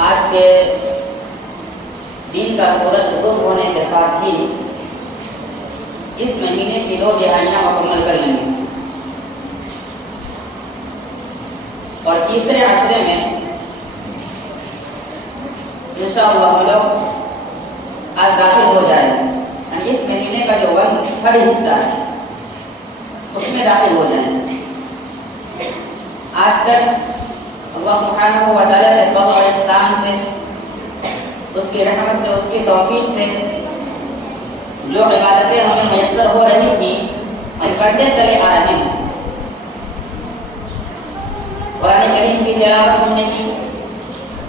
آج کے دن کا سورج غروب ہونے کے ساتھ ہی اس مہینے کی 2 دہائیاں مکمل کر لیں گے اور تیسرے عشرے میں انشاءاللہ ہم لوگ آج داخل ہو جائیں گے. یعنی اس مہینے کا جو 1/3 حصہ ہے اس میں داخل ہو جائیں گے. آج تک اللہ سبحانہ و تعالیٰ کے فضل و احسان سے، اس کی رحمت سے، اس کی توفیق سے جو عبادتیں ہمیں میسر ہو رہی تھی ہم کرتے چلے آ رہے ہیں. قرآن کریم کی تلاوت ہم نے کی،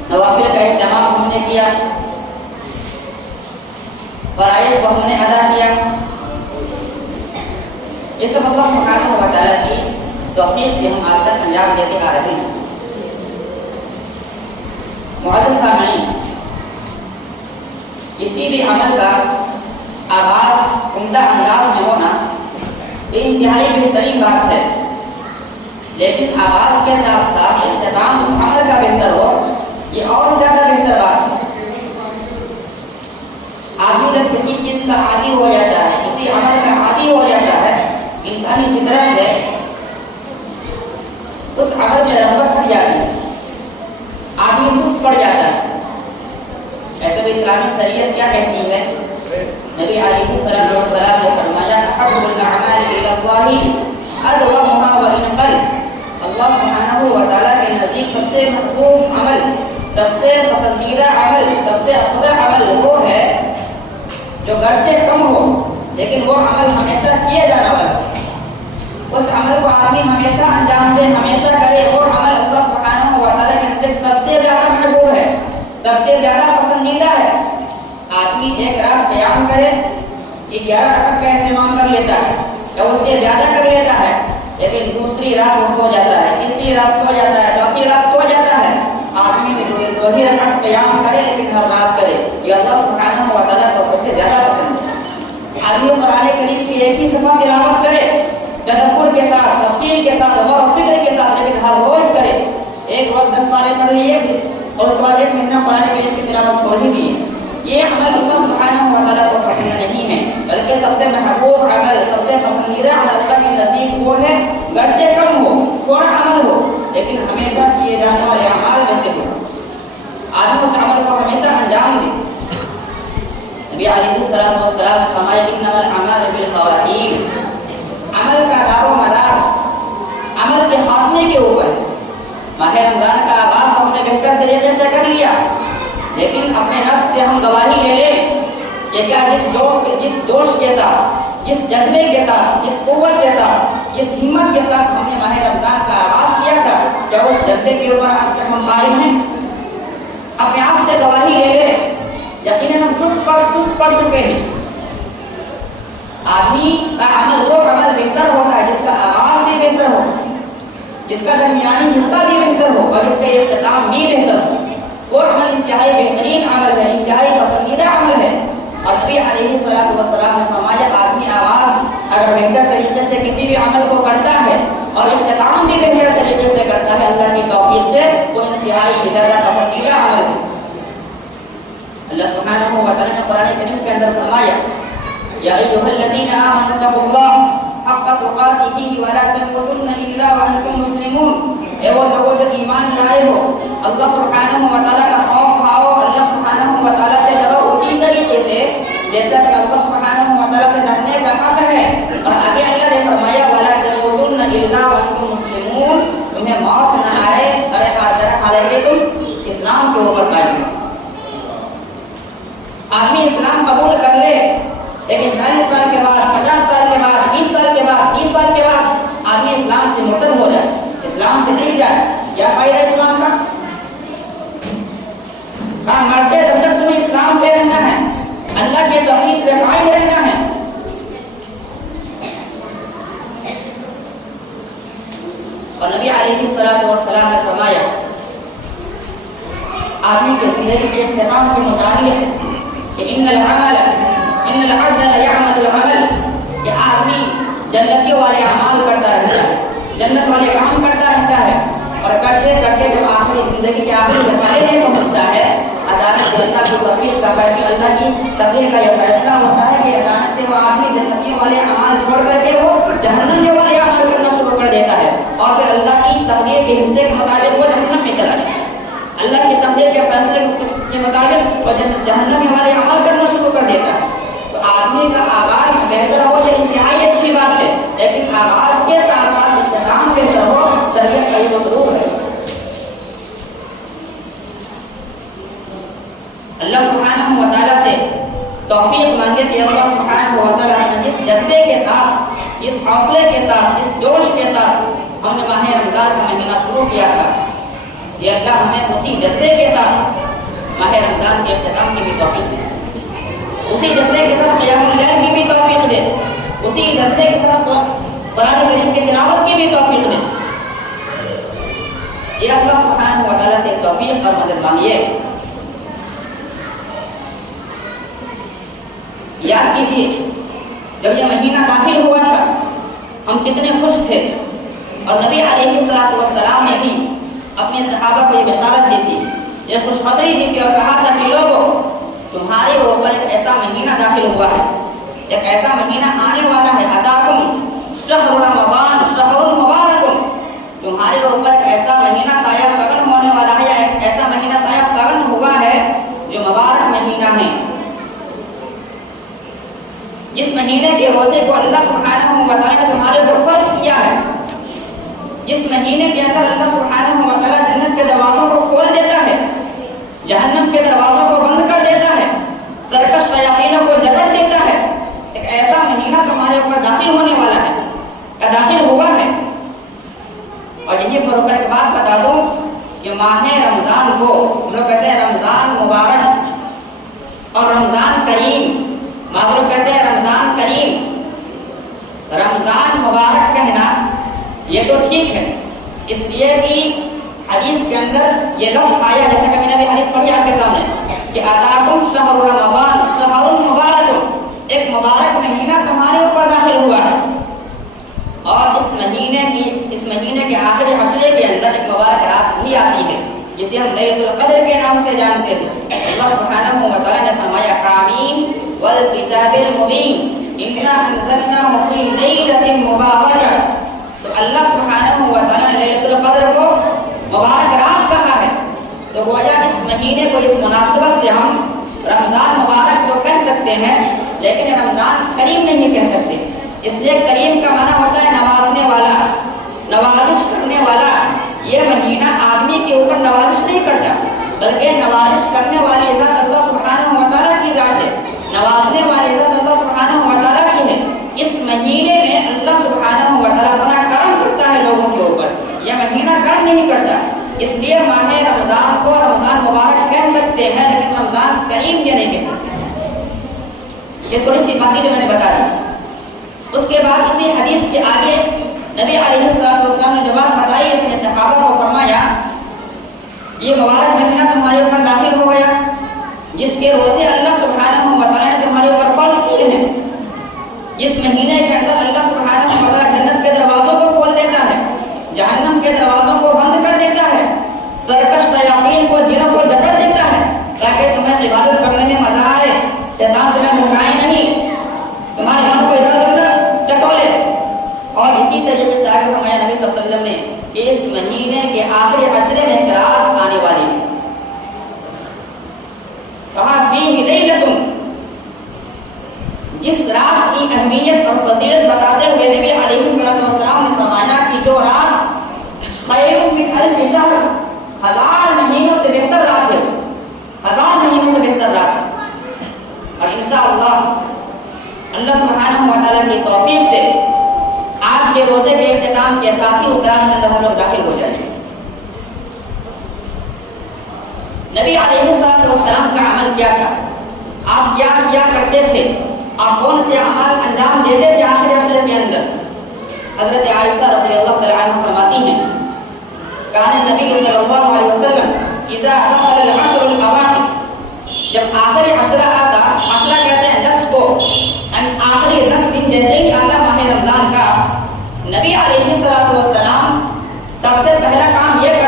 نوافل کا اہتمام ہم نے کیا، فرائض کو ہم نے ادا کیا. یہ سب اللہ سبحانہ و تعالیٰ کی توفیق سے ہم آج تک انجام دیتے آ رہے ہیں. معزز سامعین، کسی بھی عمل کا آغاز عمدہ انداز میں ہونا یہ انتہائی بہترین بات ہے، لیکن آغاز کے ساتھ ساتھ اختتام اس عمل کا بہتر ہو یہ اور زیادہ بہتر بات ہے. آدمی جب کسی چیز کا عادی ہو جاتا ہے، کسی عمل کا عادی ہو جاتا ہے، انسانی فطرت ہے اس عمل سے رغبت ہٹ جاتی ہے، آدمی سست پڑ جاتا ہے. ایسے تو اسلامی شریعت کیا کہتی ہے؟ نبی علیہ الصلوۃ والسلام نے فرمایا احب الاعمال الی اللہ ادومها وان قل. اللہ سبحانہ و تعالیٰ کے نزدیک سب سے محبوب عمل، سب سے پسندیدہ عمل، سب سے افضل عمل وہ ہے جو گرچہ کم ہو لیکن وہ عمل ہمیشہ کیا جانا والا، اس عمل کو آدمی ہمیشہ انجام دے، ہمیشہ کرے. وہ عمل اللہ سبحانہ و تعالیٰ کے نزدیک سب سے زیادہ محبوب ہے، سب سے زیادہ پسندیدہ ہے. آدمی ایک رات قیام کرے، 11 رکعت کا اہتمام کر لیتا ہے یا اس سے زیادہ کر لیتا ہے، لیکن دوسری رات وہ سو جاتا ہے، تیسری رات سو جاتا ہے، چوتھی رات سو جاتا ہے. آدمی بھی 2 ہی رکعت قیام کرے لیکن ہر رات کرے، یہ اللہ سبحانہ و تعالیٰ کو سب سے زیادہ پسند ہے. آدمی قرآن کریم کی ایک ہی صفحہ تلاوت کرے، تدبر کے ساتھ، تفصیل کے ساتھ، غور و فکر کے ساتھ، لیکن ہر روز کرے. ایک وقت 10 پارے پڑھ لیے اور اس کے بعد 1 مہینہ قرآن کریم کی تلاوت چھوڑ ہی دی، یہ عمل اللہ سبحانہ و تعالیٰ کو پسند نہیں ہے. بلکہ سب سے محبوب عمل، سب سے پسندیدہ عمل اللہ کے نزدیک وہ ہے گرچہ کم ہو، تھوڑا عمل ہو لیکن ہمیشہ کیے جانے والے اعمال میں سے ہو. آدمی اس عمل کو ہمیشہ انجام دے. نبی علیہ الصلوۃ والسلام نے فرمایا انما الاعمال بالخواتیم. عمل کا دار و مدار عمل کے خاتمے کے اوپر ہے. ماہ رمضان کا آغاز ہم نے بہتر طریقے سے کر لیا، لیکن اپنے نفس سے ہم گواہی لے لیں کہ کیا جس جوش کے ساتھ، جس جذبے کے ساتھ، جس قوت کے ساتھ، جس ہمت کے ساتھ ہم نے ماہ رمضان کا آغاز کیا تھا، کیا اس جذبے کے اوپر آج تک ہم قائم ہیں؟ اپنے آپ سے گواہی لے لیں. یقیناً ہم سست پڑ چکے ہیں. آدمی کا عمل وہ عمل بہتر ہوتا ہے جس کا آغاز بھی بہتر ہو، جس کا درمیانی حصہ بھی بہتر ہو اور جس کا اختتام بھی بہتر ہو. وہ عمل انتہائی بہترین عمل ہے، انتہائی پسندیدہ عمل ہے. اور نبی علیہ الصلوۃ والسلام نے فرمایا آدمی آغاز اگر بہتر طریقے سے کسی بھی عمل کو کرتا ہے اور اختتام بھی بہتر طریقے سے کرتا ہے، اللہ کی توفیق سے وہ انتہائی زیادہ پسندیدہ عمل ہے. اللہ سبحانہ و تعالیٰ نے قرآن کریم کے اندر فرمایا یا ایھا الذین آمنوا اتقوا اللہ حق تقاتہ ولا تموتن الا وانتم مسلمون. اے وہ لوگوں جو ایمان لائے ہو، اللہ سبحانہ و تعالیٰ کا خوف کھاؤ، اللہ سبحانہ و تعالیٰ سے ڈرو اسی طریقے سے جیسا کہ اللہ سبحانہ و تعالیٰ سے ڈرنے کا حق ہے. اور آگے اللہ نے فرمایا ولا تموتن الا وانتم مسلمون. تمہیں موت نہ آئے ارے حالانکہ تم اسلام کے اوپر قائم ہو. آدمی اسلام قبول کر لے لیکن 40 سال کے بعد، 50 سال کے بعد، 20 سال کے بعد، 30 سال کے بعد آدمی اسلام سے مرتد ہو جائے، اسلام سے گر جائے، کیا فائدہ اسلام کا؟ کہاں مرتے جب تک تمہیں اسلام پہ رہنا ہے، اللہ کے توحید پہ قائم رہنا ہے. اور نبی علیہ الصلوۃ والسلام نے فرمایا آدمی کے زندگی کے اختتام کے متعلق کہ ان العبد لیعمل العمل، کہ آدمی جنتی والے اعمال کرتا رہتا ہے، جنت والے کام کرتا رہتا ہے. اور کرتے کرتے جب آخری زندگی کے آخری مرحلے میں پہنچتا ہے، اچانک سے اللہ کی توفیق کا فیصلہ، اللہ کی تقدیر کا یہ فیصلہ ہوتا ہے کہ اچانک سے وہ آدمی جنتیوں والے اعمال چھوڑ کر کے وہ جہنم والے اعمال کرنا شروع کر دیتا ہے، اور پھر اللہ کی تقدیر کے حصے کے مطابق وہ جہنم میں چلا جائے، اللہ کی تقدیر کے فیصلے کے مطابق وہ جہنم والے عمل کرنا شروع کر دیتا ہے۔ تو آدمی کا آغاز بہتر ہو یہ انتہائی اچھی بات ہے، لیکن آغاز کے ساتھ ساتھ اختتام بہتر ہو، شریعت کا یہ مطلوب ہے۔ اللہ سبحانہ و تعالیٰ سے توفیق مانگے کہ اللہ سبحانہ و تعالیٰ نے اس جذبے کے ساتھ، اس حوصلے کے ساتھ، اس جوش کے ساتھ ہم نے ماہ رمضان کا مہینہ شروع کیا تھا، یہ اللہ ہمیں اسی جذبے کے ساتھ ماہ رمضان کے اختتام کی بھی توفیق دے، اسی جذبے کے ساتھ قیام اللیل کی بھی توفیق دے، اسی جذبے کے ساتھ قرآن کریم کی تلاوت کی بھی توفیق دے۔ یہ اللہ سبحانہ و تعالیٰ سے توفیق اور مدد مانگیے۔ یاد کیجیے جب یہ مہینہ داخل ہوا تھا ہم کتنے خوش تھے، اور نبی علیہ الصلوۃ والسلام نے بھی اپنے صحابہ کو یہ بشارت دی تھی، یہ خوشخبری دی تھی اور کہا تھا کہ لوگوں تمہارے اوپر ایک ایسا مہینہ داخل ہوا ہے، ایک ایسا مہینہ آنے والا ہے، اتاکم شہر رمضان شہر مبارک، تمہارے اوپر ایک ایسا مہینہ سایہ فغن ہونے والا ہے، یا ایک ایسا مہینہ سایہ فغن ہوا ہے جو مبارک مہینہ ہے، جس مہینے کے روزے کو اللہ سبحانہ و تعالیٰ نے تمہارے اوپر فرض کیا ہے، جس مہینے کے اندر اللہ سبحانہ و تعالیٰ جنت کے دروازوں کو کھول دیتا ہے، جہنم کے دروازوں کو بند کر دیتا ہے، سرکش شیاطینوں کو جکڑ دیتا ہے، ایک ایسا مہینہ تمہارے اوپر داخل ہونے والا ہے یا داخل ہوا ہے۔ اور یہی پر ایک بات بتا دوں کہ ماہ رمضان کو ہم لوگ کہتے ہیں رمضان مبارک اور رمضان کریم، معلوم کہتے ہیں رمضان کریم، رمضان مبارک کہنا یہ تو ٹھیک ہے، اس لیے کہ حدیث کے اندر یہ لفظ آیا، جیسا کہ میں نے بھی حدیث پڑھی آپ کے سامنے کہ اتاکم شہر رمضان شہر مبارک، ایک مبارک مہینہ تمہارے اوپر داخل ہوا ہے، اور اس مہینے کے آخری عشرے کے اندر ایک مبارک رات بھی آتی ہے جسے ہم لیلۃ القدر کے نام سے جانتے ہیں۔ اللہ سبحانہ و تعالیٰ نے فرمایا حامیم والکتاب المبین انا انزلناہ فی لیلۃ مبارکہ، تو اللہ سبحانہ و تعالیٰ نے لیلۃ القدر کو مبارک رات کہا ہے، تو گویا اس مہینے کو اس مناسبت سے ہم رمضان مبارک تو کہہ سکتے ہیں، لیکن رمضان کریم نہیں کہہ سکتے، اس لیے کریم کا معنی ہوتا ہے نوازنے والا، نوازش کرنے والا۔ یہ مہینہ آدمی کے اوپر نوازش نہیں کرتا، بلکہ نوازش کرنے والی ذات اللہ سبحانہ و تعالیٰ کی ذات ہے، نوازنے والی ذات اللہ سبحانہ و تعالیٰ کی ہے۔ اس مہینے میں اللہ سبحانہ و تعالیٰ اپنا کرم کرتا ہے لوگوں کے اوپر، یہ مہینہ کرم نہیں کرتا، اس لیے ماہ رمضان کو رمضان مبارک کہہ سکتے ہیں، لیکن رمضان کریم یہ نہیں کہہ سکتے۔ یہ تھوڑی سی باتیں جو میں نے بتا دی۔ اس کے بعد اسی حدیث کے آگے نبی علیہ الصلوۃ والسلام نے جو بات بتائی اپنے صحابہ کو فرمایا یہ مبارک مہینہ تمہارے اوپر داخل ہو گیا جس کے روزے اللہ سبحانہ و تعالیٰ نے تمہارے اوپر فرض کیے ہیں، جس مہینے کے اندر اللہ سبحانہ و تعالیٰ جنت کے دروازوں کو کھول دیتا ہے، جہنم کے دروازوں کو بند کر دیتا ہے، سرکش شیاطین کو جنوں کو جکڑ دیتا ہے تاکہ تمہیں عبادت کرنے میں مزہ آئے، شیطان تمہیں بھٹکائے نہیں، تمہارے من کو ادھر ادھر ٹٹولے۔ اور اسی طریقے سے آگے فرمایا نبی صلی اللہ علیہ وسلم نے کہ اس مہینے کے آخری عشرے میں ایک رات آنے والی ہے، کہا فیہ لیلۃ، اس رات کی اہمیت اور فضیلت بتاتے ہوئے نبی علیہ السلام نے فرمایا کہ جو رات خیر من الف شہر، 1000 مہینوں سے بہتر رات ہے، 1000 مہینوں سے بہتر رات ہے۔ اور انشاءاللہ اللہ سبحانہ و تعالیٰ کی توفیق سے آج کے روزے کے اختتام کے ساتھ ہی اس رات میں ہم لوگ داخل ہو جائیں گے۔ نبی علیہ السلام کا عمل کیا تھا، آپ کیا کیا کرتے تھے، آپ کون سے اعمال انجام دیتے تھے آخر عشرے کے اندر؟ حضرت عائشہ رضی اللہ تعالیٰ عنہ فرماتی ہیں کان نبی صلی اللہ علیہ وسلم اذا دخل العشر الاواخر، جب آخری عشرہ آتا، عشرہ کہتے ہیں 10 کو، آخری 10 دن جیسے ہی آتا ماہ رمضان کا، نبی علیہ السلام سب سے پہلا کام یہ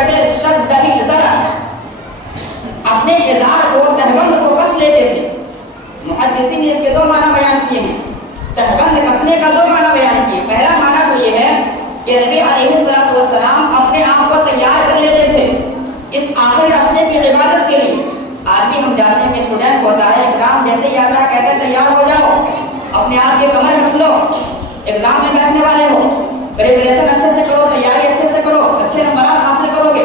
بھی ہم جانتے ہیں کہ اسٹوڈنٹ ہوتا ہے ایگزام جیسے ہی آتا ہے کہتا ہے تیار ہو جاؤ، اپنے آپ کی کمر کس لو، ایگزام میں بیٹھنے والے ہو، پریپریشن اچھے سے کرو، تیاری اچھے سے کرو، اچھے نمبرات حاصل کرو گے۔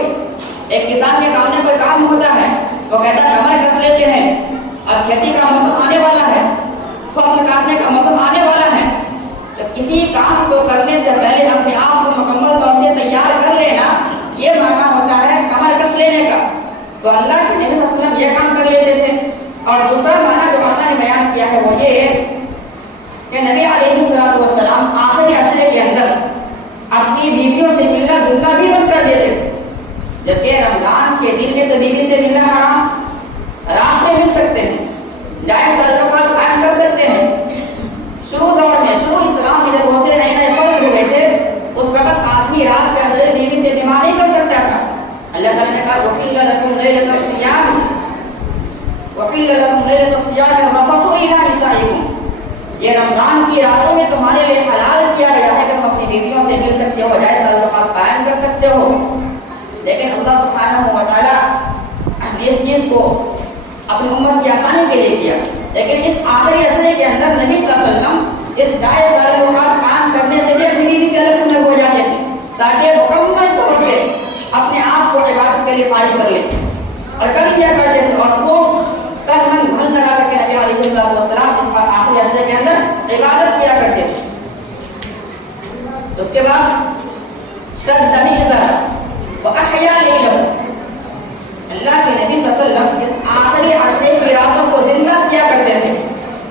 ایک کسان کے سامنے کوئی کام ہوتا ہے وہ کہتا ہے کمر کس لیتے ہیں، اب کھیتی کا موسم آنے والا ہے، فصل کاٹنے کا موسم آنے والا ہے، تو کسی کام کو کرنے سے پہلے اپنے آپ کو مکمل طور سے تیار کر لینا، یہ معنی ہوتا ہے کمر کس لینے کا۔ تو اللہ کے نبی صلی اللہ علیہ وسلم یہ کام کر لیتے تھے۔ اور دوسرا معنی جو اللہ نے بیان کیا ہے وہ یہ ہے کہ نبی علیہ السلام آخری عشرے کے اندر اپنی بیویوں سے ملنا جلنا بھی بند کر دیتے تھے، جبکہ رمضان کے دن میں تو بیوی سے ملنا حرام، رات میں مل سکتے ہیں، جائز تعلقات قائم کر سکتے ہیں۔ شروع دور میں شروع اسلام میں جب بہت سے نئے نئے فرض ہوئے تھے اس وقت آدمی رات کے اندر بیوی سے جماع نہیں کر سکتا تھا۔ اللہ تعالیٰ نے کہا وَقِيلَ لَكُمْ لَيْلَةَ الصِّيَامِ وَقِيلَ لَكُمْ لَيْلَةَ الصِّيَامِ الرَّفَثُ إِلَىٰ نِسَائِكُمْ، یہ رمضان کی راتوں میں تمہارے لیے حلال کیا گیا ہے کہ تم اپنی بیویوں سے مل سکتے ہو، جائز تعلقات قائم کر سکتے ہو۔ لیکن اللہ سبحانہ و تعالیٰ نے اس چیز کو اپنی امت کی آسانی کے لیے کیا، لیکن اس آخری عشرے کے اندر نبی صلی اللہ علیہ وسلم اس جائز تعلقات قائم کرنے سے بھی اپنی بیوی سے الگ ہو جاتے تھے تاکہ مکمل طور سے اپنے آپ کو عبادت کے لیے فارغ کر لیں، اور کر لیا کرتے تھے، اور خوب تن من دھن لگا کر کے نبی علیہ السلام اس بار آخری عشرے کے اندر عبادت کیا کرتے تھے۔ اس کے بعد شد میزرہ وأحیا لیلہ، اللہ کے نبی صلی اللہ علیہ وسلم اس آخری عشرے کی راتوں کو زندہ کیا کرتے تھے۔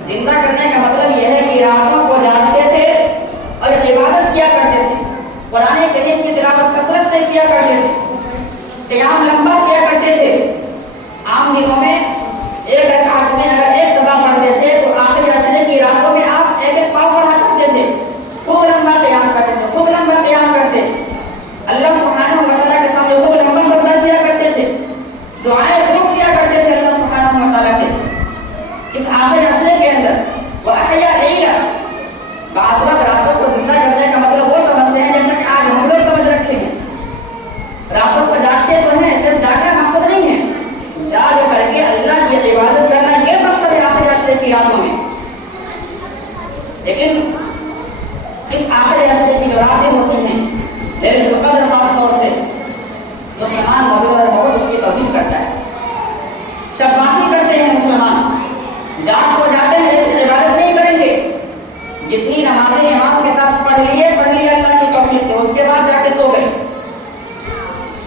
زندہ کرنے کا مطلب یہ ہے کہ راتوں کو جاگتے تھے اور عبادت کیا کرتے تھے، قرآن کریم کی تلاوت کثرت سے کیا کرتے تھے، قیام لمبا کیا کرتے تھے۔ عام دنوں میں ایک رکعت میں اگر ایک سبا پڑھتے تھے تو آخری عشرے کی راتوں میں آپ ایک ایک پاؤ پڑھا کرتے تھے، خوب لمبا قیام کرتے تھے، خوب لمبا قیام کرتے، اللہ سبحانہ و تعالیٰ کے سامنے خوب لمبا سجدہ کیا کرتے تھے، دعائیں خوب کیا کرتے تھے اللہ سبحانہ و تعالیٰ سے اس آخری عشرے کے اندر۔ وَأَحْيَا لَيْلًا، بعض وقت راتوں کو زندہ کرنے کا مطلب وہ سمجھتے ہیں جیسا کہ آج ہم لوگ سمجھ رکھے ہیں، راتوں کو جاگتے تو ہیں، صرف جاگنا مقصد نہیں ہے، جاگ کر کے اللہ کی عبادت کرنا یہ مقصد ہے آخری عشرے کی راتوں میں۔ لیکن اس آخری عشرے کی جو راتیں ہوتی ہیں لیکن القدر خاص طور سے مسلمان بہت اس کی توہین کرتا ہے، شباشی کرتے ہیں مسلمان، جاگ کو جاتے ہیں لیکن عبادت نہیں کریں گے، جتنی نمازیں امام کے ساتھ پڑھ لیے اللہ کی توفیق سے، اس کے بعد جا کے سو گئے،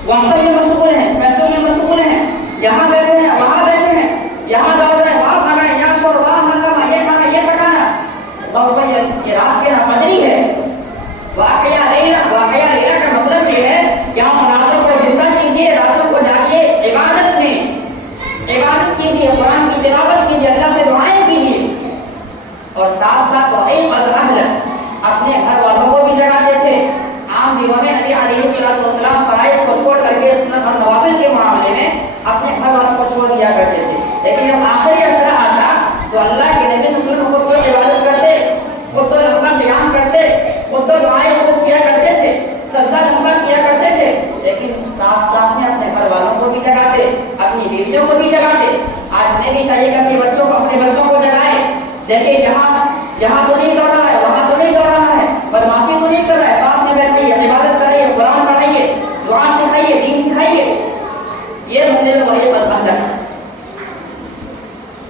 وقت میں مشغول ہیں، پیسوں میں مشغول ہیں، یہاں بیٹھے ہیں وہاں بیٹھے ہیں، یہاں دوڑ رہے ہیں وہاں بھاگا، یہاں چھوڑ وہاں ہنگامہ، یہ کھانا یہ پکانا، تو یہ رات کے قدری ہے۔ واقعہ لینا کا مطلب یہ ہے کہ ہم راتوں کو زندہ کیجیے، راتوں کو جاگیے، عبادت میں عبادت کیجیے، قرآن کی تلاوت کیجیے، اللہ سے دعائیں کیجیے، اور ساتھ ساتھ اپنے گھر والوں کو بھی جگاتے تھے۔ عام دنوں میں نبی علیہ السلام فرائض کو چھوڑ کر کے سنت اور نوافل کے معاملے میں اپنے گھر والوں کو چھوڑ دیا کرتے تھے، لیکن جب آخری عشرہ آتا تو اللہ کے نبی صلی اللہ علیہ وسلم خود کو عبادت کرتے، خود تو لمبا قیام کرتے، خود تو دعائیں خود کیا کرتے تھے، سجدہ لمبا کیا کرتے تھے، لیکن ساتھ ساتھ میں اپنے گھر والوں کو بھی جگاتے، اپنی بیویوں کو بھی جگاتے۔ آج ہمیں بھی چاہیے کہ اپنے بچوں کو جگائے، دیکھیں یہاں تو نہیں دوڑ رہا ہے، وہاں تو نہیں دوڑ رہا ہے، بدماشی تو نہیں کر رہا ہے، ساتھ میں بیٹھیے، عبادت کرائیے، قرآن پڑھائیے، دعا سکھائیے، دین سکھائیے، یہ بندے میں وہی پسند ہے۔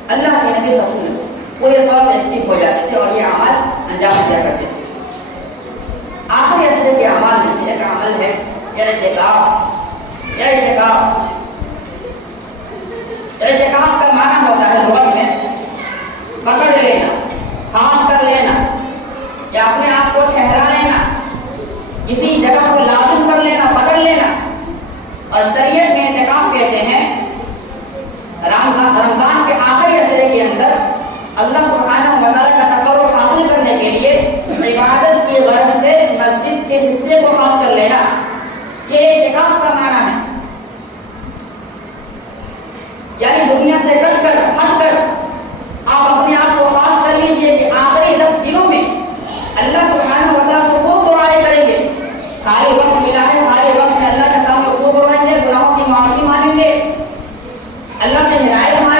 اللہ کے نبی صلی اللہ علیہ وسلم پورے طور سے ایکٹیو ہو جاتے تھے اور یہ عمل انجام دیا کرتے تھے۔ آخری عشرے کے اعمال میں سے ایک عمل ہے اعتکاف کا معنی ہوتا ہے لغت میں پکڑ لینا، خاص کر لینا، یا اپنے آپ کو ٹھہرا لینا، کسی جگہ کو لازم کر لینا، پکڑ لینا، اور شریعت میں اعتکاف کہتے ہیں رمضان کے آخری عشرے کے اندر اللہ سبحانہ و تعالیٰ کا تقرب حاصل کرنے کے لیے عبادت کی غرض سے مسجد کے حصے کو خاص کر لینا، یہ اعتکاف کا معنی ہے۔ یعنی دنیا سے ہٹ کر آپ اپنے آپ کو خاص کر لیجیے کہ آخری 10 دنوں میں اللہ سبحانہ و تعالیٰ سے خوب دعائیں کریں گے، خالی وقت ملا ہے، خالی وقت میں اللہ کے سامنے خوب روئیں گے، گناہوں کی معافی مانگیں گے، اللہ سے ہدایت مانگیں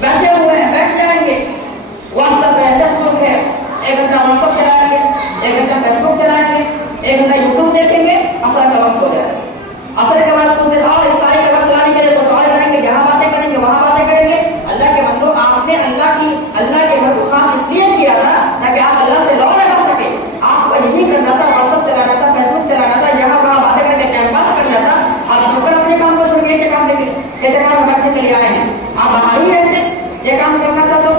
بیٹھے ہوئے ہیں، بیٹھ جائیں گے، واٹس ایپ ہے، فیس بک ہے، 1 گھنٹہ واٹس ایپ چلائیں گے، 1 گھنٹہ فیس بک چلائیں گے، 1 گھنٹہ یوٹیوب دیکھیں گے، اثر کا وقت ہو جائے گا۔ اثر کے بعد کچھ دیر اور افطاری کا وقت لانے کے لیے کچھ اور کریں گے، یہاں باتیں کریں گے، وہاں باتیں کریں گے۔ اللہ کے بندو، آپ نے اللہ کے گھر کو خاص اس لیے کیا تھا تاکہ آپ اللہ سے لو لگا سکے۔ آپ کو یہی کرنا تھا، واٹس ایپ چلانا تھا، فیس بک چلانا تھا، یہاں وہاں باتیں کر کے ٹائم پاس کرنا تھا۔ آپ نوکر اپنے کام کو چھوڑ کے اعتکاف میں بیٹھنے کے لیے آئے ہیں، آپ باہر ہی رہتے، یہ کام کرنا تھا تو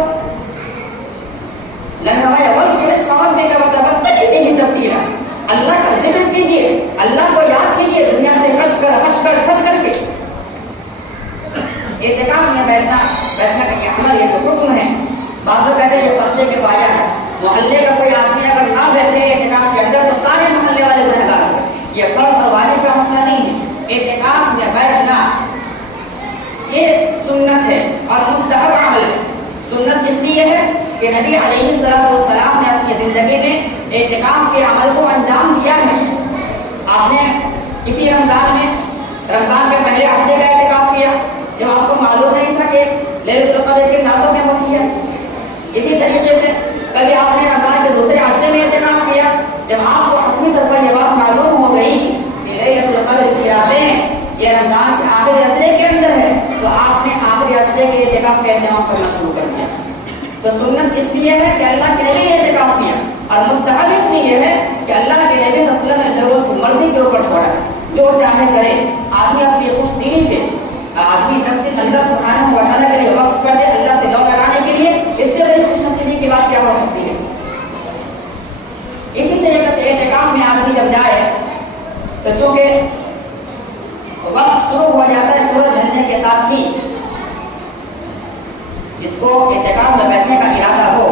اللہ کا ذکر کیجیے، اللہ کو یاد کیجیے، دنیا سے ہٹ کر چھٹ کر کے۔ اعتکاف میں بیٹھنا کا یہ عمل، یہ تو حکم ہے۔ بعض لوگ کہتے ہیں یہ فرض کفایہ ہے، محلے کا کوئی آدمی اگر نہ بیٹھے اعتکاف کے اندر تو سارے محلے والے گنہگار ہیں۔ یہ فرض اور واجب کا مسئلہ نہیں ہے، اعتکاف میں بیٹھنا یہ سنت ہے اور مستحب عمل ہے۔ سنت اس لیے ہے کہ نبی علیہ السلام نے اپنی زندگی میں اعتکاف کے عمل کو انجام دیا ہے۔ آپ نے کسی رمضان کے پہلے ہفتے کا اعتکاف کیا، جب آپ کو معلوم نہیں تھا کہ لیلۃ القدر کی راتوں میں ہوتی ہے۔ اسی طریقے سے کبھی آپ نے رمضان کے دوسرے ہفتے میں اعتکاف کیا، جب آپ کو اپنی طرف یہ بات معلوم ہو گئی کہ لیلۃ القدر کی راتیں یہ رمضان کے آخری عشرے کے اندر ہے، تو آپ نے آخری عشرے کے اعتکاف کا اہتمام کرنا شروع کر دیا۔ تو سنت اس لیے ہے کہ اللہ کے نبی نے اعتکاف کیا، اور مستحب اس لیے ہے کہ اللہ کے نبی صلی اللہ علیہ وسلم نے لوگوں کی مرضی کے اوپر چھوڑا، جو چاہے کرے۔ آدمی اپنی خوش دلی سے آدمی اللہ سبحانہ و تعالیٰ کے لیے وقف کر دے، اللہ سے لو لگانے کے لیے، اس سے بڑی خوش نصیبی کی بات کیا ہو سکتی ہے۔ اسی طریقے سے اعتکاف میں آدمی جب جائے تو چونکہ وقت شروع ہو جاتا ہے سورج ڈھلنے کے ساتھ ہی، جس کو اعتکاف میں بیٹھنے کا ارادہ ہو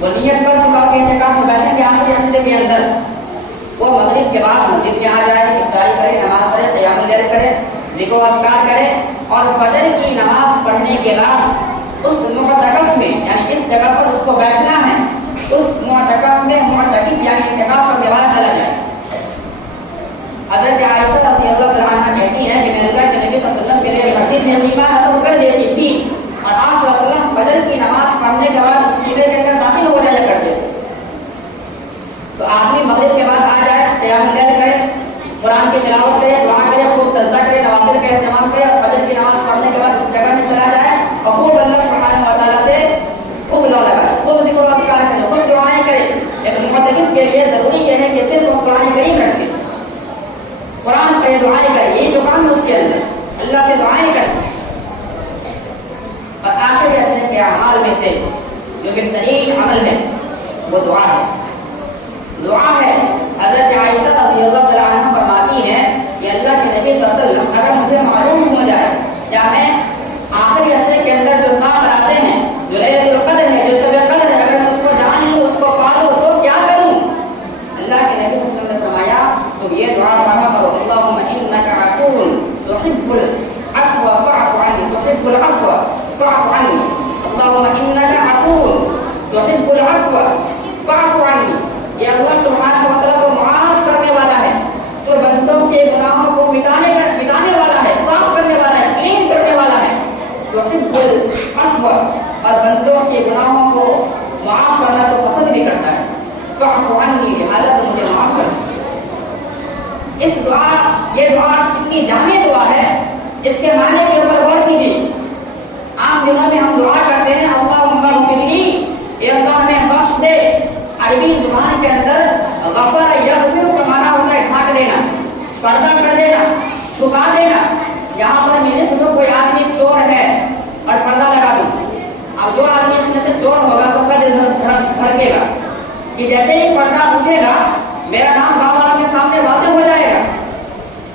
وہ نیت کر چکا کہ اعتکاف میں بیٹھنے کے آخری عشرے کے اندر وہ مغرب کے بعد مسجد میں آ جائے، افطاری کرے، نماز پڑھے، قیام اللیل کرے، ذکر و اذکار کرے، اور فجر کی نماز پڑھنے کے بعد اس معتکف میں، یعنی اس جگہ پر اس کو بیٹھنا ہے، اس معتکف میں معتکف یعنی اعتکاف کرنے والا چلا جائے۔ حضرت عائشہ رضی اللہ عنہا کہتی ہیں کہ میں اللہ کے نبی صلی اللہ علیہ وسلم کے لیے مسجد میں خیمہ نصب کر دیتی تھی، اور آپ صلی اللہ علیہ وسلم فجر کی نماز پڑھنے کے بعد اس خیمے کے اندر داخل ہو جایا کرتے تھے۔ تو آدمی مغرب کے بعد آ جائے، قیام اللیل کرے، قرآن کی تلاوت کرے، دعا کرے، خوب سجدہ کرے، نوافل کا اہتمام کرے، اور فجر کی نماز پڑھنے کے بعد اس جگہ میں چلا جائے اور خوب اللہ سبحانہ و تعالیٰ سے خوب لو لگائے، خوب ذکر و اذکار کرے، خوب دعائیں کرے۔ لیکن معتکف کے لیے ضروری یہ ہے کہ صرف وہ قرآن کریم رکھے، قرآن پڑھے، دعائیں کرے، یہی جو کام ہے اس کے اندر اللہ سے دعائیں کرے۔ اور آخری عشرے کے اعمال میں سے جو بہترین عمل ہے وہ دعا ہے۔ دعا ہے، حضرت عائشہ رضی اللہ عنہا فرماتی ہیں کہ اللہ کے نبی صلی اللہ علیہ وسلم اگر مجھے معلوم ہو جائے یا میں آخری عشرے کے اندر جو کام کراتے ہیں، جو لیلۃ القدر ہے، جو شب قدر ہے، اگر میں اس کو جان لوں، اس کو پا لوں تو کیا کروں؟ اللہ کے نبی صلی اللہ علیہ وسلم نے فرمایا تم یہ دعا پڑھا کرو، اللہم انک عفو تحب العفو فاعف عنی، تحب العفو فاعف عنی، اللہم انک عفو تحب العفو فاعف عنی۔ یہ اللہ سبحانہ و تعالیٰ کو معاف کرنے والا ہے، جو بندوں کے گناہوں کو مٹانے والا ہے، صاف کرنے والا ہے، کلین کرنے والا ہے۔ یحب العفو، اور بندوں کے گناہوں کو معاف کرنا تو پسند بھی کرتا ہے۔ فاعف عنی، لہذا تم مجھے معاف کر۔ یہ دعا کتنی جامع دعا ہے، اس کے معنی کے اوپر غور کیجیے۔ عام دنوں میں ہم دعا کرتے ہیں اللہم اغفر لی، اے اللہ ہمیں بخش دے۔ عربی زبان کے اندر غفر یغفر کا معنی ہوتا ہے ڈھانک دینا، پردہ کر دینا، چھپا دینا۔ یہاں پر میرے خود کوئی آدمی چور ہے اور پردہ لگا دوں، اب جو آدمی اس میں سے چور ہوگا سب کا دل دھڑکے گا کہ جیسے ہی پردہ اٹھے گا میرا نام گاؤں والوں کے سامنے واضح ہو جائے گا۔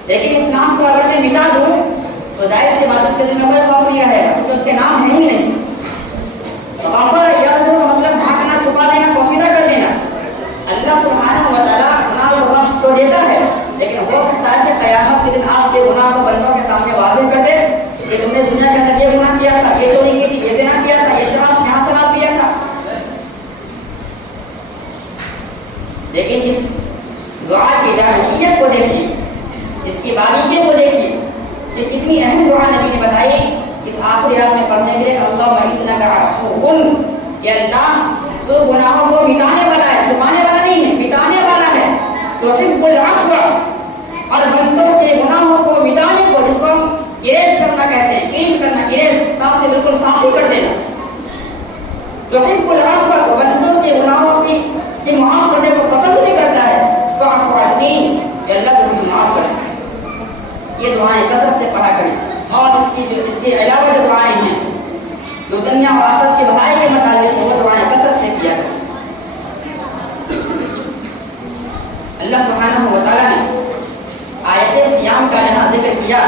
لیکن اس نام کو اگر میں مٹا دوں تو ظاہر سی بات اس کے دل میں کوئی خوف نہیں رہے گا، کیونکہ اس کے نام ہے ہی نہیں۔ غفر یغفر مطلب ڈھانکنا، چھپا دینا، پوشیدہ کر دینا۔ اللہ سبحانہ و تعالیٰ گناہ و بخش تو دیتا ہے، لیکن ہو سکتا ہے کہ قیامت کے دن آپ کے گناہ کو بندوں کے سامنے واضح کر دے کہ تم نے دنیا کے اندر یہ گناہ کیا تھا، یہ چوری کی تھی، یہ زنا کیا تھا، یہ شراب یہاں شراب پیا تھا۔ کہ اللہ تو گناہوں کو مٹانے والا ہے، چھپانے والا نہیں ہے، مٹانے والا ہے۔ تحب العفو، اور بندوں کے گناہوں کو مٹانے کو، جس کو ہم اریز کرنا کہتے ہیں، کلین کرنا، اریز صاف سے بالکل صاف ہی کر دینا۔ تحب العفو، بندوں کے گناہوں کی معاف کرنے کو پسند بھی کرتا ہے۔ فاعف عنی، کہ اللہ تمہیں معاف کرے۔ یہ دعائیں کثرت سے پڑھا کریں، اور اس کے علاوہ جو دعائیں ہیں جو دنیا اور آخرت کی بھلائی کے متعلق وہ دعائیں کثرت سے کیا کریں۔ اللہ سبحانہ و تعالیٰ نے آیت صیام کا جہاں ذکر کیا،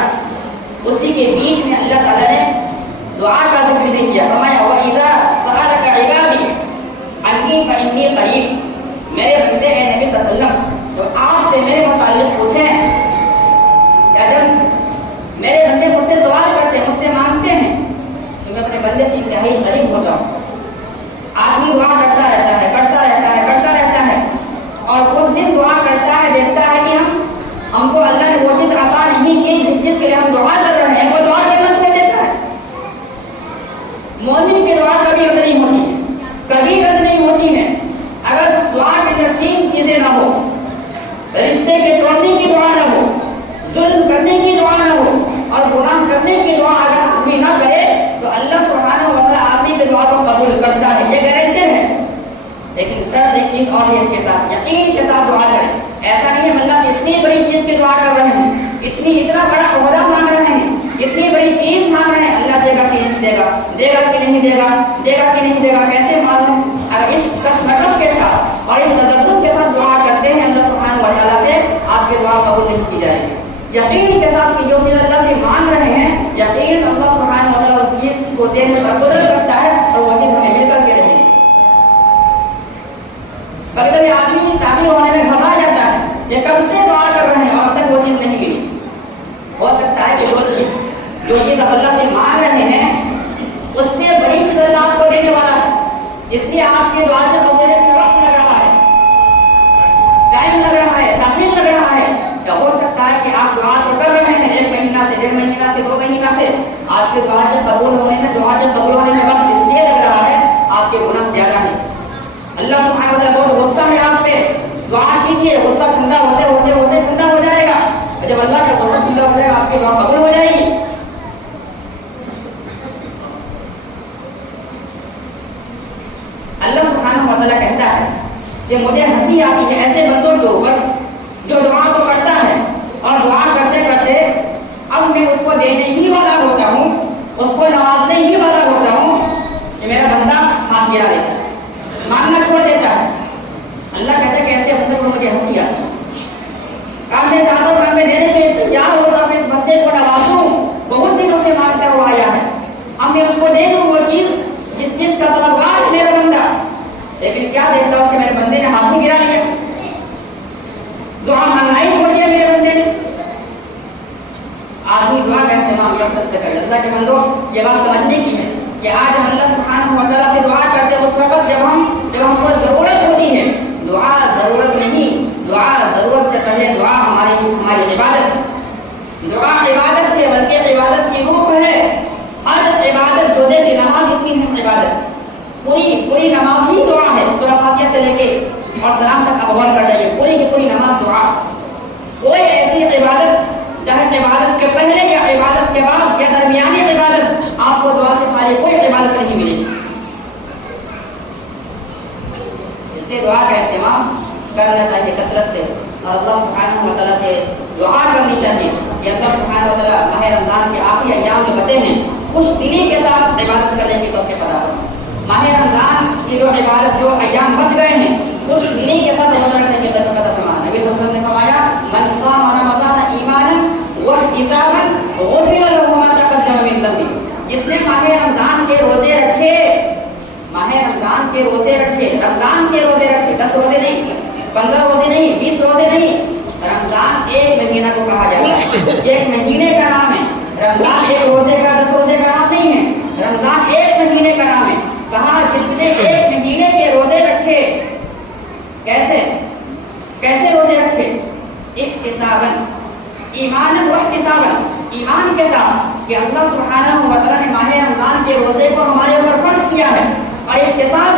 اسی کے بیچ میں اللہ تعالیٰ نے دعا کا ذکر بھی کیا۔ فرمایا وَإِذَا سَأَلَكَ عِبَادِي عَنِّي فَإِنِّي قَرِيبٌ، میرے بندے اے نبی صلی اللہ علیہ وسلم تو آپ سے میرے متعلق پوچھیں، یا جب میرے بندے مجھ سے سوال کرتے ہیں، مجھ سے مانگتے ہیں، تو میں اپنے بندے سے انتہائی قریب ہوتا ہوں۔ آدمی دعا کرتا رہتا ہے، کرتا رہتا ہے، کرتا رہتا ہے، اور کچھ دن دعا کرتا ہے، دیکھتا ہے کہ ہم کو اللہ نے وہ چیز عطا نہیں کی جس چیز کے لیے ہم دعا کر رہے ہیں، وہ دعا کرنا چھوڑ دیتا ہے۔ مومن کی دعا کبھی رد نہیں ہوتی ہے، کبھی رد نہیں ہوتی ہے اگر اس دعا کے اندر تین چیزیں نہ ہو، رشتے کے توڑنے کی دعا نہ ہو، ظلم کرنے کی دعا نہ ہو، اور گناہ کرنے کی دعا اگر آدمی نہ کرے تو اللہ سبحانہ و تعالیٰ آدمی کی دعا کو قبول کرتا ہے، یہ گارنٹی ہے۔ لیکن شرط ایک چیز اور ہے، اس کے ساتھ یقین کے ساتھ دعا کریں۔ ایسا نہیں ہم اللہ سے اتنی بڑی چیز کی دعا کر رہے ہیں، اتنا بڑا عہدہ مانگ رہے ہیں، اتنی بڑی چیز مانگ رہے ہیں، اللہ دے گا کہ نہیں دے گا، دے گا کہ نہیں دے گا، دے گا کہ نہیں دے گا، کیسے معلوم؟ اگر اس کشمکش کے ساتھ اور اس تذبذب کے ساتھ دعا کرتے ہیں اللہ سبحانہ و تعالیٰ سے، آپ کی دعا قبول نہیں کی جائے گی۔ یقین کے ساتھ کہ جو چیز اللہ سے مانگ رہے ہیں، یقین اللہ سبحانہ و تعالیٰ اس چیز کو دینے پر قدرت رکھتا ہے، اور وہ چیز ہمیں مل کر کے رہے۔ کبھی کبھی آدمی تعمیر ہونے میں گھبرا جاتا ہے، یہ کب سے دعا کر رہے ہیں اور تک وہ چیز نہیں ملی۔ ہو سکتا ہے کہ جو چیز آپ اللہ سے مانگ رہے ہیں اس سے بڑی چیز اللہ آپ کو دینے والا ہے، اس لیے آپ کی دعا سے قبول میں وقت لگ رہا ہے، ٹائم لگ رہا ہے، تاخیر لگ رہا ہے۔ یا ہو سکتا ہے کہ آپ دعا تو کر رہے ہیں 1 مہینہ سے، 1.5 مہینہ سے، 2 مہینہ سے، آپ کی دعا سے قبول ہونے میں وقت اس لیے لگ رہا ہے آپ کے گناہ زیادہ ہیں۔ اللہ سبحانہ و تعالیٰ بہت غصہ ہے آپ پہ، دعا کیجیے، غصہ ٹھنڈا ہوتے ہوتے ہوتے ٹھنڈا ہو جائے گا، اور جب اللہ کا غصہ ٹھنڈا ہو جائے گا آپ کی دعا قبول ہو جائے گی۔ اللہ سبحانہ و تعالیٰ کہتا ہے کہ مجھے ہنسی آتی ہے ایسے بندوں کے اوپر جو دعا تو کرتا ہے، اور دعا کرتے کرتے اب میں اس کو دینے ہی والا ہوتا ہوں، اس کو نوازنے ہی والا ہوتا ہوں کہ میرا بندہ ہاتھ گرا لیتا ہے، مانگنا چھوڑ دیتا ہے۔ اللہ کہتے کہ ایسے بندے کو مجھے ہنسی آتی ہے، کام میں چاہتا ہوں، کام میں دینے کے لیے تیار ہوتا ہوں، میں اس بندے کو نوازوں، بہت دنوں سے مانگتا ہوا آیا ہے، اب میں اس کو دے دوں وہ چیز جس چیز کا طلبگار ہے میرا بندہ، لیکن کیا دیکھتا ہوں کہ میرے بندے نے ہاتھ ہی گرا لیا، دعا مانگنا ہی چھوڑ دیا میرے بندے نے۔ آدمی دعا کا اہتمام مقصد سے کرے۔ اللہ کے بندوں یہ بات سمجھنے کی ہے کہ آج ہم اللہ سبحانہ و تعالیٰ سے دعا کرتے ہیں اس وقت جب ہم کو ضرورت ہوتی ہے۔ دعا ضرورت نہیں، دعا ضرورت سے پہلے دعا ہماری عبادت ہے، دعا عبادت ہے، بلکہ عبادت کی روح ہے۔ ہر عبادت جو دے کہ نماز اتنی ہے عبادت، پوری نماز ہی دعا ہے، سورہ فاتحہ سے لے کے اور سلام تک آپ غور کر جائیے، پوری کی پوری نماز دعا۔ کوئی ایسی عبادت چاہے عبادت کے پہلے یا عبادت کے بعد یا درمیانی عبادت آپ کو دعا سے خالی کوئی عبادت نہیں ملے گی۔ اس لیے دعا کا اہتمام کرنا چاہیے کثرت سے، اور اللہ سبحانہ و تعالیٰ سے دعا کرنی چاہیے کہ اللہ سبحانہ و تعالیٰ ماہ رمضان کے آخری ایام میں بچے ہیں، خوش دلی کے ساتھ عبادت کرنے کی توفیق عطا فرمائے۔ ماہ رمضان کی جو عبادت جو ایام بچ گئے ہیں خوش دلی کے ساتھ عبادت کرنے کی توفیق عطا فرمائے۔ نبی صلی اللہ علیہ وسلم نے فرمایا من صام رمضان ایمانا واحتسابا غفر له ما تقدم من ذنبه، جس نے ماہ رمضان کے روزے رکھے، ماہ رمضان کے روزے رکھے، رمضان کے روزے رکھے، 10 روزے نہیں، 15 روزے نہیں، 20 روزے نہیں، رمضان ایک مہینہ کو کہا جاتا ہے، ایک مہینے کا نام ہے رمضان، ایک روزے کا 10 روزے کا نام نہیں ہے، رمضان ایک مہینے کا نام ہے۔ کہا جس نے ایک مہینے کے روزے رکھے، کیسے روزے رکھے؟ احتسابا، ایمانا واحتسابا، ایمان کے ساتھ کہ اللہ سبحانہ و تعالیٰ نے ماہ رمضان کے روزے کو ہمارے اوپر فرض کیا ہے، اور احتساب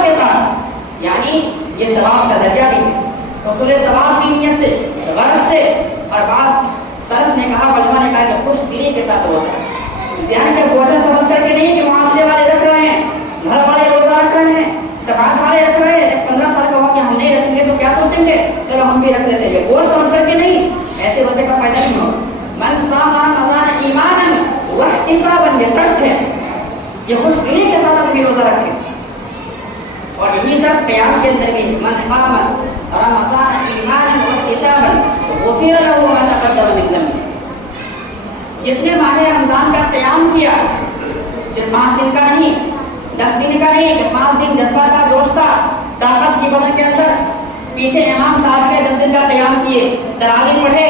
یہ ثواب کا ذریعہ بھی ہے. حصول ثواب کی نیت سے، غرض سے. اور بعض سلف نے کہا، علماء نے کہا کہ خوش دلی کے ساتھ روزہ، ذہن کے بوجھ سمجھ کر کے نہیں کہ معاشرے والے رکھ رہے ہیں، گھر والے روزہ رکھ رہے ہیں، سماج والے رکھ رہے ہیں. 15 سال کا ہوا کہ ہم نہیں رکھیں گے تو کیا سوچیں گے، چلو ہم بھی رکھ لیتے ہیں. بوجھ سمجھ کر کے نہیں، ایسے روزے کا فائدہ نہیں ہوگا. من صام رمضان ایمانا واحتسابا، یہ شرط ہے، یہ خوش دلی کے ساتھ اپنی روزہ رکھیں. اور یہی شرط قیام کے اندر بھی، من صام رمضان ایمانا واحتسابا غفر له ما تقدم من ذنبه. جس نے ماہ رمضان کا قیام کیا، صرف 5 دن کا نہیں، 10 دن کا نہیں، کہ 5 دن جذبہ کا جوش تھا، طاقت کی بدن کے اندر، پیچھے امام صاحب نے 10 دن کا قیام کیے، تراویح پڑھے،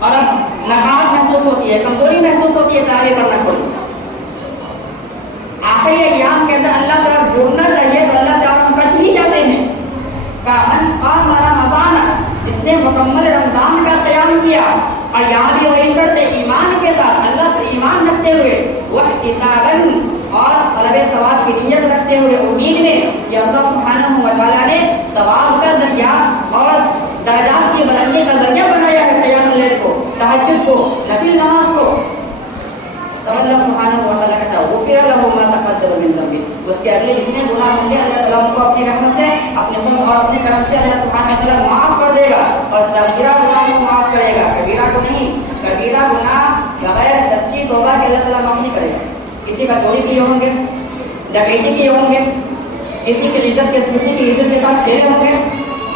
اور اب نقاہت محسوس ہوتی ہے، کمزوری محسوس ہوتی ہے، تراویح پڑھنا چھوڑی. آخری ایام کے اندر اللہ سے جڑنا چاہیے تو اللہ سے آپ کٹ ہی جاتے ہیں. من قام رمضان، اس نے مکمل رمضان کا قیام کیا. اور یہاں بھی وہی شرط ہے، ایمان کے ساتھ، اللہ پر ایمان رکھتے ہوئے، واحتسابا، اور طلب ثواب کی نیت رکھتے ہوئے، امید میں کہ اللہ سبحانہ و تعالیٰ نے ثواب کا ذریعہ اور درجات کی بلندی کا ذریعہ بنایا ہے قیام اللیل کو، تہجد کو، نفل نماز کو. تو اللہ سبحانہ و تعالیٰ کہتا ہے غفر له ما تقدم من ذنبه، اس کے اگلے جتنے گناہ ہوں گے اللہ تعالیٰ ان کو اپنی رحمت سے، اپنے فضل اور اپنے کرم سے اللہ سبحانہ و تعالیٰ معاف کر دے گا. اور صغیرہ گناہ کو معاف کرے گا، کبیرہ کو نہیں. کبیرہ گناہ بغیر سچی توبہ کے اللہ تعالیٰ معاف نہیں کرے گا. کسی کا چوری کیے ہوں گے، ڈکیتی کیے ہوں گے، کسی کی عزت کے ساتھ کھیلے ہوں گے،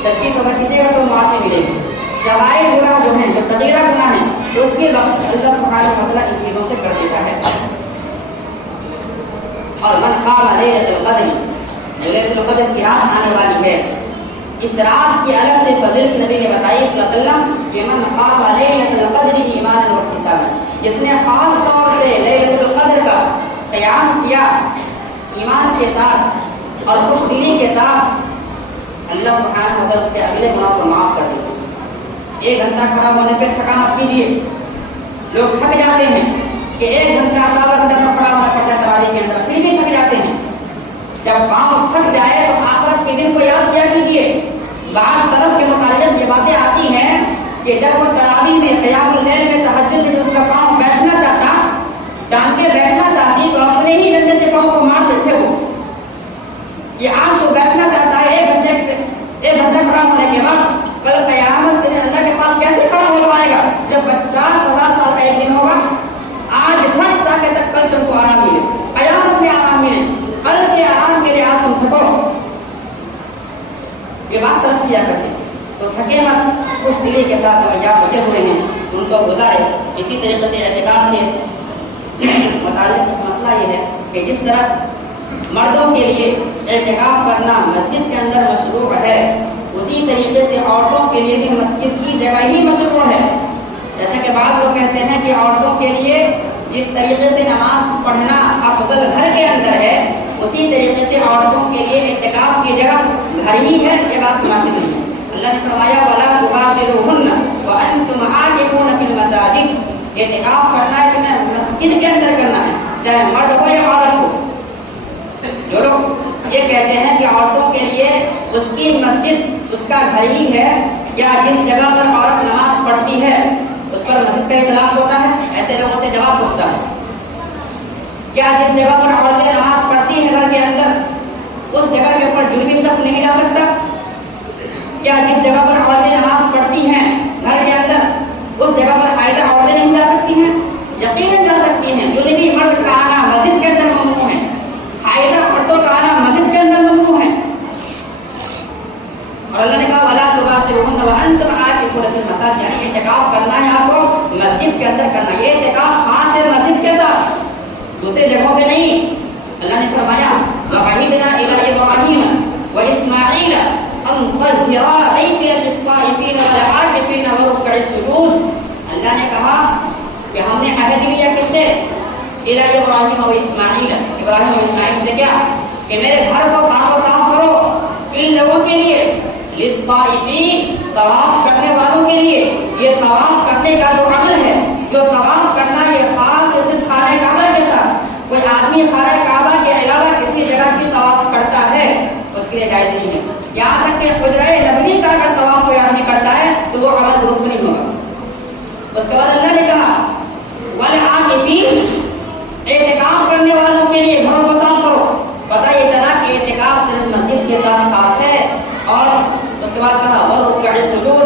سچی توبہ کیجیے گا تو معافی ملے گی. شرائع گناہ جو ہیں، جو صغیرہ گناہ ہیں، اس کی بخش اللہ سبحانہ و تعالیٰ ان چیزوں سے کر دیتا ہے. اور من قام لیلۃ القدر، لیلۃ القدر کی رات آنے والی ہے، اس رات کی الگ سے فضیلت نبی نے بتائی صلی اللہ علیہ وسلم کہ من قام لیلۃ القدر ایمانا واحتسابا، جس نے خاص طور سے لیلۃ القدر کا قیام کیا ایمان کے ساتھ اور خوش دلی کے ساتھ، اللہ سبحانہ و تعالیٰ اس کے اگلے گناہ کو معاف کر دیتا ہے. 1 گھنٹہ کھڑا ہونے پہ تھکان کیجیے. لوگ تھک جاتے ہیں کہ 1 گھنٹہ 7 گھنٹہ کھڑا ہونا پڑتا ہے تراویح کے اندر، پھر بھی تھک جاتے ہیں. جب پاؤں تھک جائے تو آخرت کے دن کو یاد کیا کیجیے. بعض طرف کے متعلق یہ باتیں آتی ہیں کہ جب وہ تراویح میں، قیام اللیل میں، تہجد میں اس کا پاؤں بیٹھنا چاہتا، ٹانگیں بیٹھنا چاہتی تو اپنے ہی ڈنڈے سے پاؤں کو مارتے تھے. وہ یہ آج تو بیٹھنا چاہتا ہے 1 گھنٹہ کھڑا ہونے کے بعد، کل قیامت کے اللہ کے پاس کیسے کھڑا ہو پائے گا جب 50,000 سال کا ایک دن ہوگا. آج تھک تاکہ تک کل تم کو آرام ملے، قیامت میں آرام ملے، کل کے آرام کے لیے آج تم تھکو. یہ بات صرف کیا کرتے تو تھکے مت، خوش دلی کے ساتھ ایام بچے ہوئے ہیں ان کو گزارے. اسی طریقے سے اعتکاف کے متعلق مسئلہ یہ ہے کہ جس طرح مردوں کے لیے اعتکاف کرنا مسجد کے اندر مشروع ہے، اسی طریقے سے عورتوں کے لیے بھی مسجد کی جگہ ہی مشروع ہے. جیسا کہ بعض لوگ کہتے ہیں کہ عورتوں کے لیے جس طریقے سے نماز پڑھنا افضل گھر کے اندر ہے، اسی طریقے سے عورتوں کے لیے اعتکاف کی جگہ گھر ہی ہے. یہ بات مناسب نہیں ہے. اللہ نے فرمایا وَلَا تُبَاشِرُوهُنَّ وَأَنْتُمْ عَاكِفُونَ فِي الْمَسَاجِدِ، اعتکاف کرنا ہے تمہیں مسجد کے اندر کرنا ہے، چاہے مرد ہو یا عورت ہو. جو لوگ یہ کہتے ہیں کہ عورتوں کے لیے اس کی مسجد اس کا گھر ہی ہے، یا جس جگہ پر عورت نماز پڑھتی ہے اس پر مسجد کا اطلاق ہوتا ہے، ایسے لوگوں سے جواب پوچھتا ہے کیا جس جگہ پر عورتیں نماز پڑھتی ہیں گھر کے اندر، اس جگہ کے اوپر جنوبی شخص نہیں جا سکتا؟ کیا جس جگہ پر عورتیں نماز پڑھتی ہیں گھر کے اندر، اس جگہ پر حائضہ عورتیں نہیں جا سکتی ہیں؟ یقیناً جا سکتی ہیں. جنوبی مرد کا آنا مسجد کے اندر ممنوع ہے، حائضہ عورتوں کا آنا مسجد کے اندر ممنوع ہے. اور اللہ نے کہا وَلَا تُبَاشِرُوهُنَّ وَأَنْتُمْ عَاكِفُونَ فِي الْمَسَاجِدِ، یعنی اعتکاف کرنا ہے آپ کو مسجد کے اندر کرنا. یہ اعتکاف خاص ہے مسجد کے ساتھ، دوسرے جگہوں پہ نہیں. اللہ نے فرمایا وَعَهِدْنَا إِلَىٰ إِبْرَاهِيمَ وَإِسْمَاعِيلَ أَن طَهِّرَا بَيْتِيَ لِلطَّائِفِينَ وَالْعَاكِفِينَ وَرُكَّعِ السُّجُودِ. اللہ نے کہا کہ ہم نے عہد لیا کس سے؟ إِلَىٰ إِبْرَاهِيمَ وَإِسْمَاعِيلَ، ابراہیم اور اسماعیل سے. کیا کہ میرے گھر کو پاک و صاف کرو ان لوگوں کے لیے، للطائفین، طواف کرنے والوں کے لیے. یہ طواف کرنے کا جو عمل ہے، جو طواف کرنا یہ خاص صرف خانہ کعبہ کے ساتھ، کوئی آدمی خانہ کعبہ کے علاوہ کسی جگہ کی طواف کرتا ہے اس کے لیے جائز نہیں ہے. یہاں تک کہ حجرہ نبوی کا اگر طواف کوئی آدمی کرتا ہے تو وہ عمل درست نہیں ہوگا. اس کے بعد اللہ نے کہا وَالْعَاكِفِينَ اعتکاف کرنے والوں کے لیے گھروں کو صاف کرو. پتہ یہ چلا کہ اعتکاف صرف مسجد کے ساتھ خاص ہے. اور اس کے بعد کہا وَالرُّكُوعِ السُّجُودِ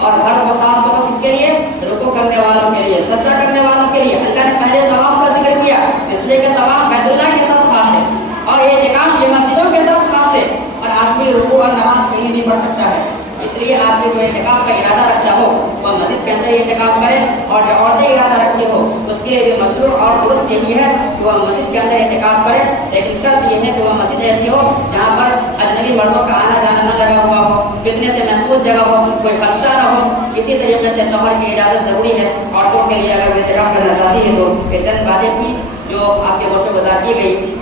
اور گھر کو صاف کرو کس کے لیے؟ رکوع کرنے والوں کے لیے, سجدہ کرنے والوں کے لیے. اللہ نے پہلے طواف کا ذکر کیا اس لیے کہ طواف بیت اللہ کے ساتھ خاص ہے اور اعتکاف یہ مسجدوں کے ساتھ خاص ہے. اور آدمی رکوع اور نماز کہیں بھی پڑھ سکتا ہے. اس لیے آدمی جو اعتکاف کا ارادہ رکھتا ہو وہ مسجد کے اندر اعتکاف کرے, اور جو عورتیں ارادہ رکھتی ہو اس کے لیے بھی مشروع اور درست یہی ہے کہ وہ مسجد کے اندر اعتکاف کرے. لیکن شرط یہ ہے کہ وہ مسجد ایسی ہو جہاں پر اجنبی مردوں کا آنا جانا نہ لگا ہوا ہو, فتنے سے محفوظ جگہ ہو, کوئی خدشہ نہ ہو. اسی طریقے سے شوہر کی اجازت ضروری ہے عورتوں کے لیے اگر وہ اعتکاف کرنا چاہتی ہے. تو یہ چند باتیں تھیں جو آپ کے گوشے گزار کی گئی.